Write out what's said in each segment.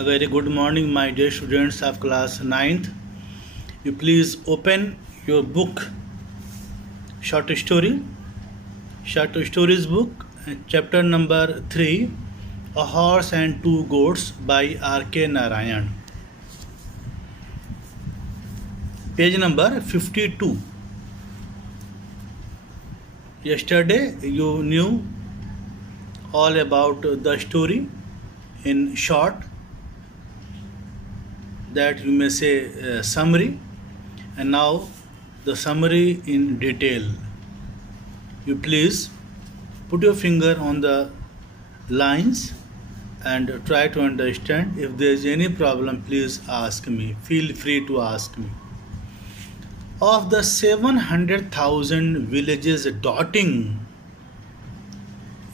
A very good morning, my dear students of class ninth. You please open your book, short stories book, chapter number 3, A Horse and Two Goats by R.K. Narayan. Page number 52. Yesterday you knew all about the story in short, that you may say summary, and now the summary in detail. You please put your finger on the lines and try to understand. If there is any problem, please ask me. Feel free to ask me. Of the 700,000 villages dotting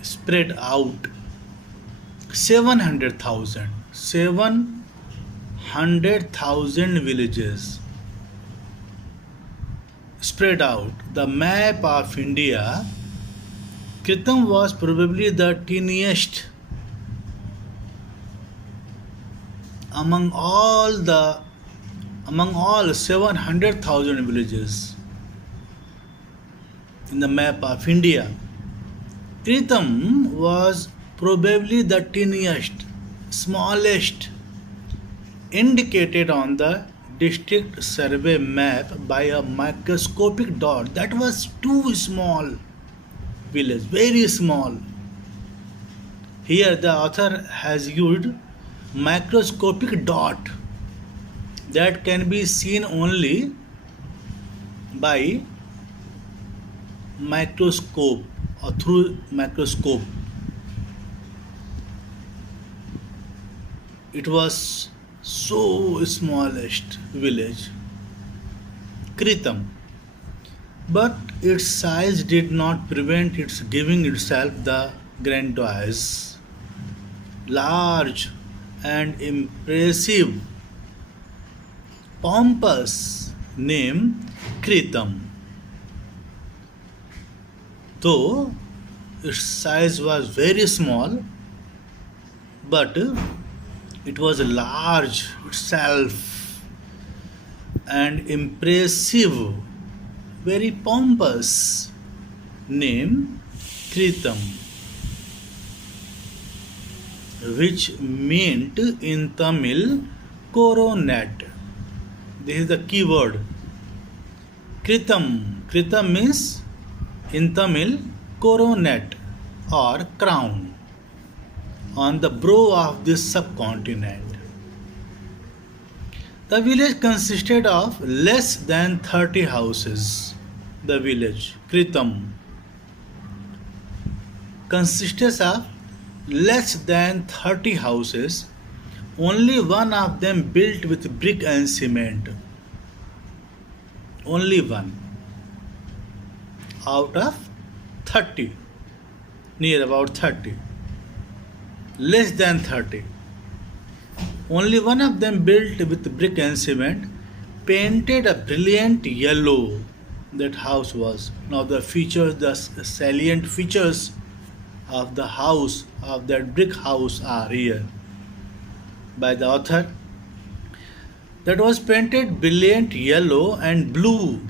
spread out, 700,000 villages spread out. The map of India. Kritam was probably the tiniest among all 700,000 villages in the map of India. Kritam was probably the tiniest, smallest, indicated on the district survey map by a microscopic dot. That was too small village, very small. Here the author has used microscopic dot that can be seen only by microscope or through microscope. It was so smallest village, Kritam. But its size did not prevent its giving itself the grandiose, large and impressive, pompous name Kritam. Though its size was very small, but it was large itself and impressive, very pompous name Kritam, which meant in Tamil coronet. This is the key word. Kritam. Kritam means in Tamil coronet or crown on the brow of this subcontinent. The village consisted of less than 30 houses. The village, Kritam, consisted of less than 30 houses, only one of them built with brick and cement. Only one out of 30, near about 30. Less than 30. Only one of them built with brick and cement, painted a brilliant yellow. That house was. Now the features, the salient features of the house, of that brick house, are here by the author. That was painted brilliant yellow and blue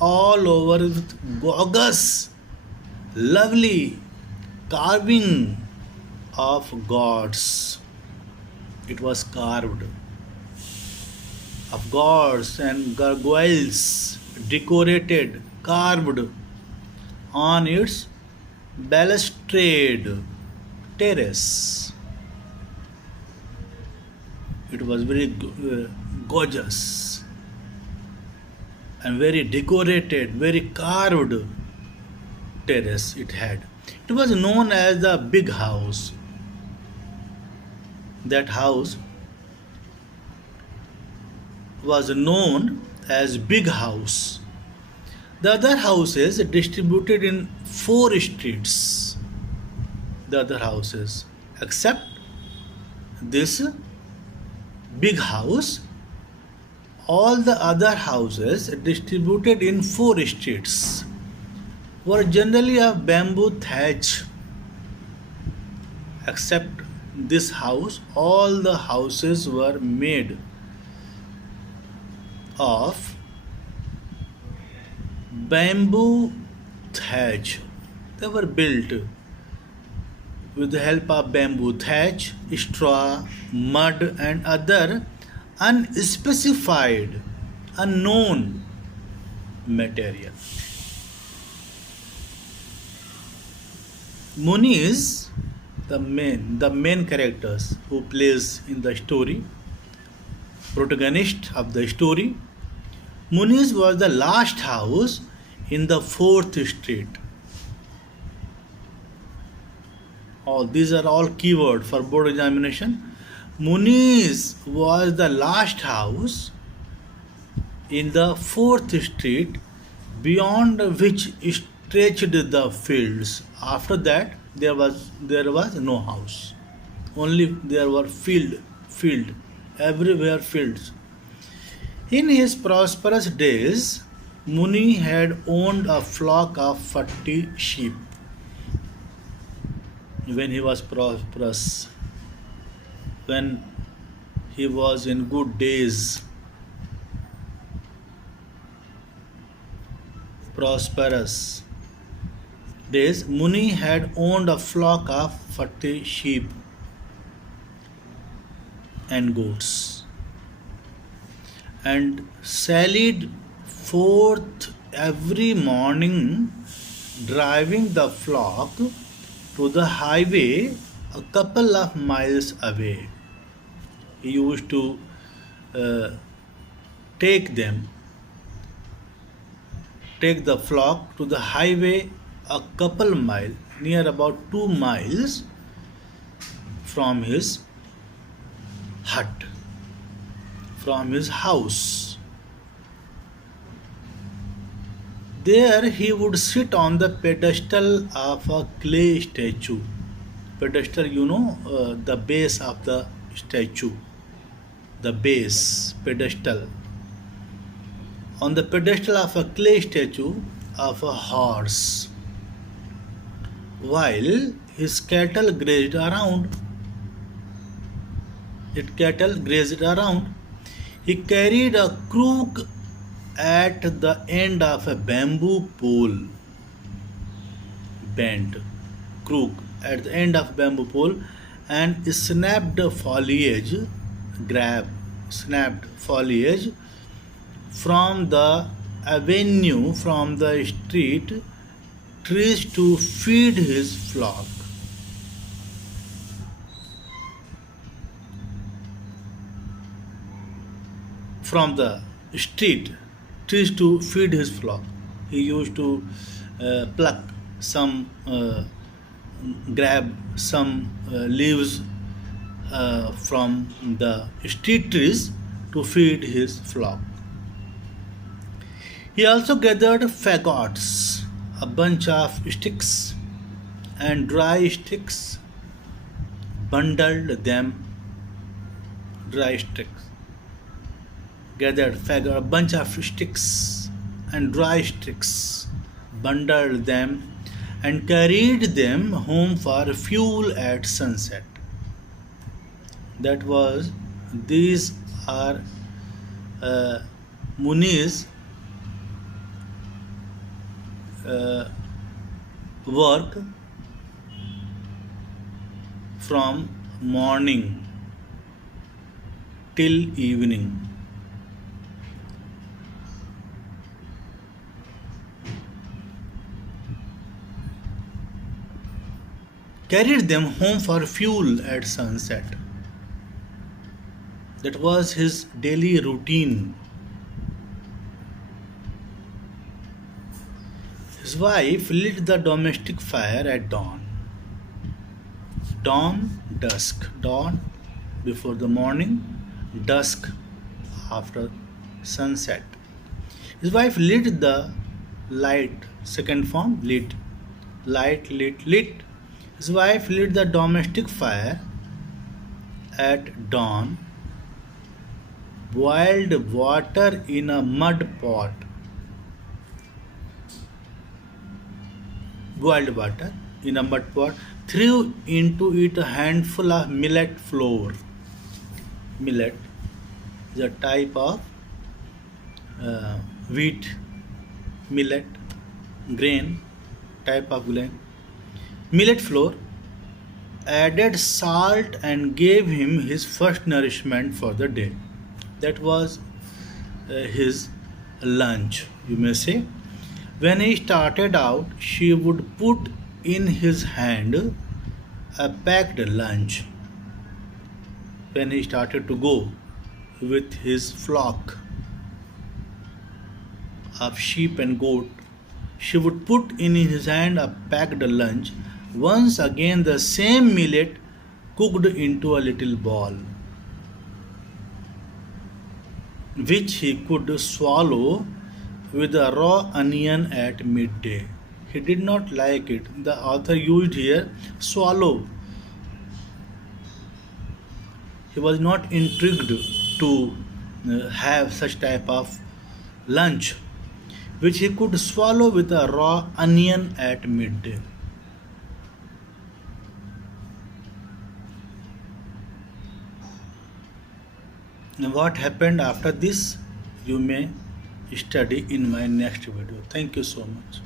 all over with gorgeous, lovely carving of gods. It was carved of gods and gargoyles, decorated, carved on its balustrade terrace. It was very gorgeous and very decorated, very carved terrace it had. It was known as the big house. That house was known as big house. The other houses distributed in 4 streets. The other houses, except this big house, all the other houses distributed in 4 streets were generally of bamboo thatch, except this house, all the houses were made of bamboo thatch. They were built with the help of bamboo thatch, straw, mud, and other unspecified, unknown material. Munis, the main characters who plays in the story, protagonist of the story. Munis was the last house in the fourth street. All these are all keyword for board examination. Munis was the last house in the fourth street, beyond which stretched the fields. After that, there was no house. Only there were field, everywhere fields. In his prosperous days, Muni had owned a flock of 40 sheep. When he was prosperous, when he was in good days, prosperous days, Muni had owned a flock of 40 sheep and goats, and sallied forth every morning, driving the flock to the highway a couple of miles away. He used to uh, take the flock to the highway a couple mile, near about 2 miles from his hut, from his house. There he would sit on the pedestal of a clay statue. Pedestal, the base of the statue. The base, pedestal. On the pedestal of a clay statue of a horse, while his cattle grazed around. He carried a crook at the end of a bamboo pole, bent crook at the end of bamboo pole, and snapped foliage from the avenue, from the street trees to feed his flock. From the street trees to feed his flock. He used to pluck grab some leaves from the street trees to feed his flock. He also gathered faggots, a bunch of sticks, and dry sticks, bundled them. Dry sticks. Gathered faggot, a bunch of sticks and dry sticks, bundled them, and carried them home for fuel at sunset. These are Muni's work from morning till evening. Carried them home for fuel at sunset. That was his daily routine. His wife lit the domestic fire at dawn. Dawn before the morning, dusk after sunset. His wife lit the light, second form, lit. Light, lit. His wife lit the domestic fire at dawn, boiled water in a mud pot. threw into it a handful of millet flour. Millet is a type of wheat, millet, grain, type of grain. Millet flour, added salt and gave him his first nourishment for the day. That was his lunch, you may say. When he started out, she would put in his hand a packed lunch. When he started to go with his flock of sheep and goat, she would put in his hand a packed lunch. Once again, the same millet cooked into a little ball, which he could swallow with a raw onion at midday. He did not like it. The author used here swallow. He was not intrigued to have such type of lunch, which he could swallow with a raw onion at midday. Now, what happened after this, you may study in my next video. Thank you so much.